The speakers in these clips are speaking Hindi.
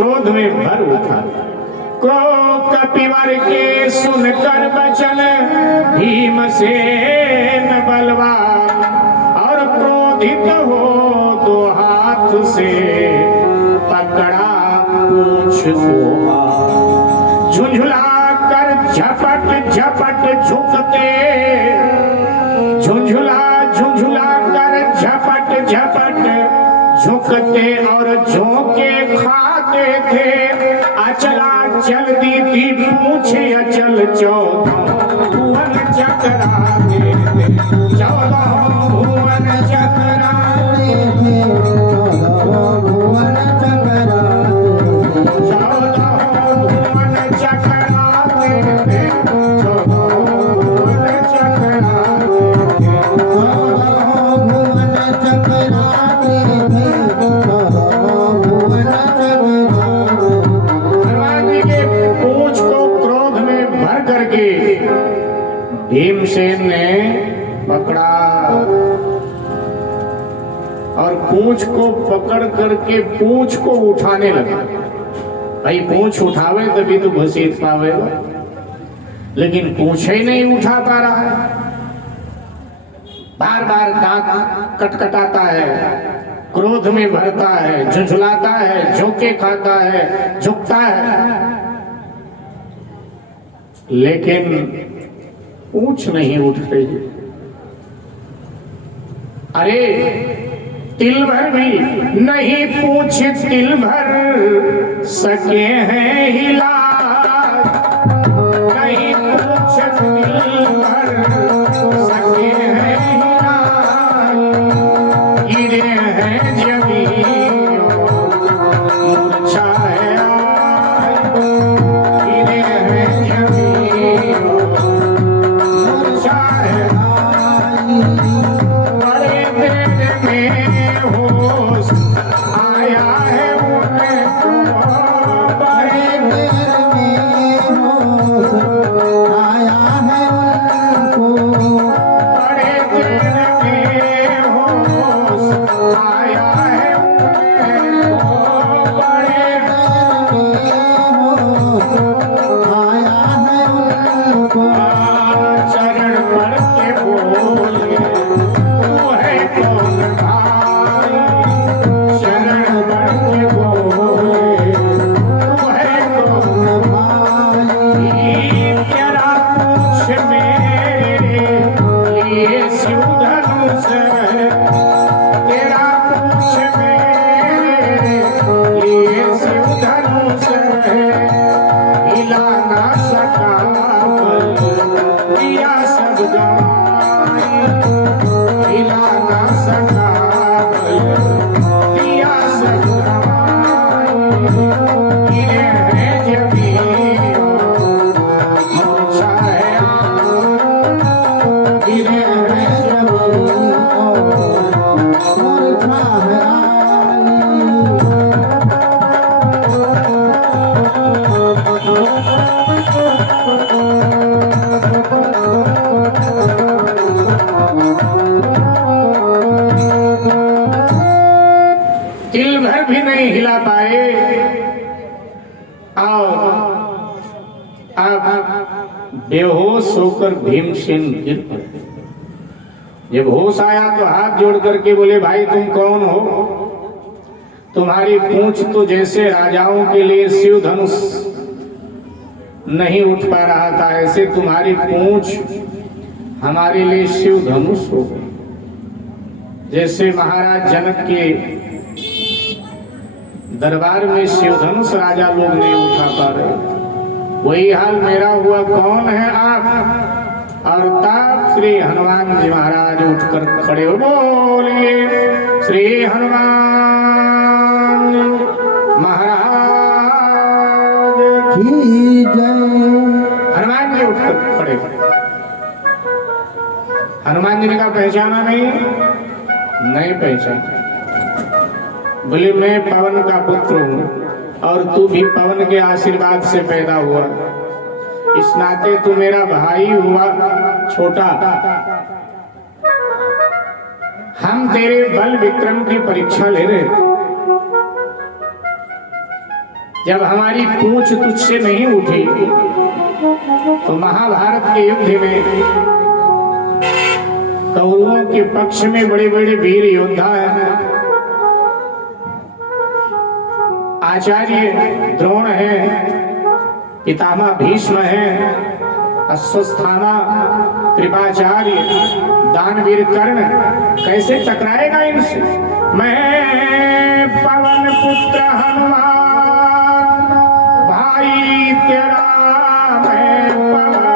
क्रोध में भर उठा। कपिवर के सुनकर बचन भीमसेन बलवान, और क्रोधित हो दो हाथ से पकड़ा पूंछ को। झुंझुला कर झपट झपट झुकते, झुंझुला झुंझुला कर झपट झपट झुकते और झोंके खाते थे। अचला चलती थी पूछे अचल चौदह भुवन चकराते थे, 14 भुवन चकराते थे, 14 भुवन चकराते थे, 14 भुवन चकराते थे, 14 भुवन चकराते थे, 14 भुवन चकराते थे, 14 भुवन चकराते। पूंछ को क्रोध में भर करके भीमसेन ने पकड़ा और पूंछ को पकड़ करके पूंछ को उठाने लगा। भाई पूंछ उठावे तभी तो घसीट पावे, लेकिन पूंछ ही नहीं उठा पा रहा है। बार बार दांत कटकटाता है, क्रोध में भरता है, झुंझुलाता है, झोंके खाता है, झुकता है, लेकिन पूंछ नहीं उठ रही। अरे तिल भर भी नहीं पूंछ तिल भर सके हैं हिला, नहीं पूंछ तिल भर सके हैं हिला, गिरे हैं जमीन मूर्छा है आज, गिरे हैं जमीन मूर्छा है आज। बड़े देर में होश आया है उनको, बड़े देर में होश आया है उनको, बड़े देर में होश आया है उनको, बड़े देर में होश आया है उनको। चरण पड़ के बोले तू है कौन भाई, शरण पड़ के बोले तू है कौन भाई। तेरा पूछ मेरे लिए शिव धनुष है, तेरा पूछ मेरे लिए शिव धनुष है, हिला ना सका बल दिया सब गवाई, हिला ना सका बल दिया सब गवाई। गिरे हैं जमीन मूर्छा है आज, गिरे हैं जमीन मूर्छा है आज। तिल भर भी नहीं हिला पाए। आओ अब बेहोश होकर भीमसेन गिर पड़े। जब होश आया तो हाथ जोड़ करके बोले, भाई तुम कौन हो? तुम्हारी पूंछ तो जैसे राजाओं के लिए शिव धनुष नहीं उठ पा रहा था, ऐसे तुम्हारी पूंछ हमारे लिए शिव धनुष हो गई। जैसे महाराज जनक के दरबार में शिव धनुष राजा लोग नहीं उठा पा रहे, वही हाल मेरा हुआ। कौन है आप? और तब श्री हनुमान जी महाराज उठकर खड़े हो, बोलिए श्री हनुमान महाराज की जय। हनुमान जी उठकर खड़े। हनुमान जी ने कहा पहचाना नहीं पहचाना। बोले मैं पवन का पुत्र हूँ और तू भी पवन के आशीर्वाद से पैदा हुआ, इस नाते तू मेरा भाई हुआ छोटा। हम तेरे बल विक्रम की परीक्षा ले रहे थे। जब हमारी पूंछ तुझसे नहीं उठी तो महाभारत के युद्ध में कौरवों के पक्ष में बड़े बड़े वीर योद्धा हैं। आचार्य द्रोण है, पितामह भीष्म है, अश्वस्थामा, कृपाचार्य, दानवीर कर्ण, कैसे टकराएगा इनसे। मैं पवन पुत्र हनुमान भाई तेरा, मैं पवन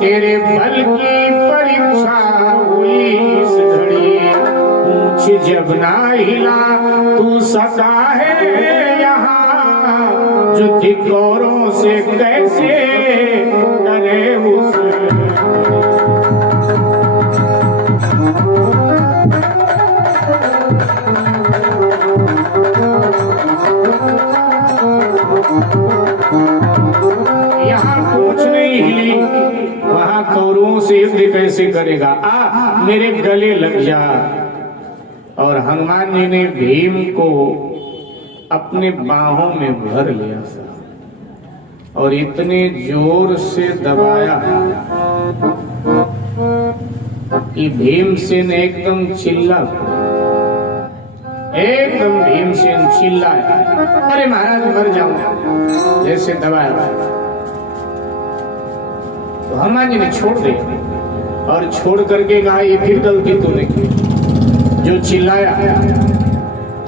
तेरे बल की परीक्षा हुई इस घड़ी, पूछ जब ना हिला तू सका है यहाँ, जो धिक्कारों से कैसे करे उस यहाँ पूछ नहीं हिली, वहां कौरवों से युद्ध कैसे करेगा। आ मेरे गले लग जा। और हनुमान जी ने भीम को अपने बाहों में भर लिया और इतने जोर से दबाया कि भीमसेन एकदम चिल्ला, एकदम भीमसेन चिल्लाया, अरे महाराज मर जाऊंगा, जैसे दबाया। तो हनुमान जी ने छोड़ दिया और छोड़ करके कहा ये फिर गलती तूने की, जो चिल्लाया।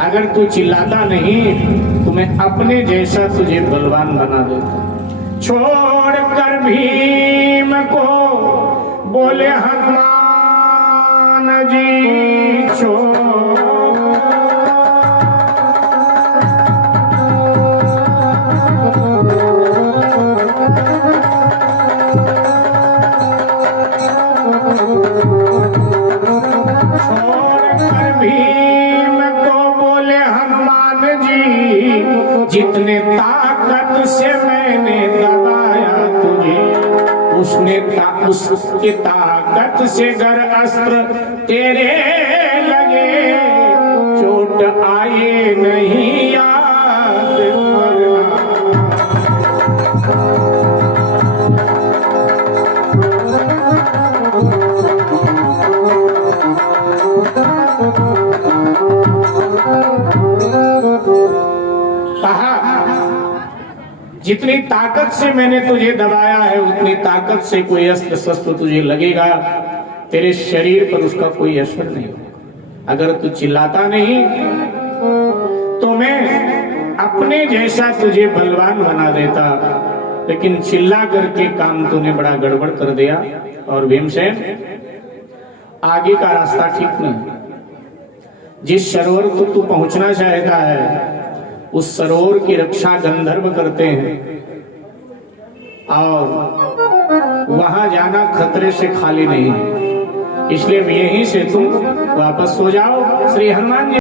अगर तू चिल्लाता नहीं तो मैं अपने जैसा तुझे बलवान बना देता। छोड़ कर भीम को बोले हनुमान जी, छोड़ जितने ताकत से मैंने दबाया तुझे, उसके ताकत से गर अस्त्र तेरे लगे, चोट आए नहीं याद जितनी ताकत से मैंने तुझे दबाया है उतनी ताकत से कोई अस्त्र शस्त्र तुझे लगेगा, तेरे शरीर पर उसका कोई असर नहीं होगा। अगर तू चिल्लाता नहीं तो मैं अपने जैसा तुझे बलवान बना देता, लेकिन चिल्ला करके काम तूने बड़ा गड़बड़ कर दिया। और भीमसेन आगे का रास्ता ठीक नहीं। जिस सरोवर को तू पहुंचना चाहता है उस सरोवर की रक्षा गंधर्व करते हैं और वहां जाना खतरे से खाली नहीं है, इसलिए यहीं से तुम वापस हो जाओ। श्री हनुमान जी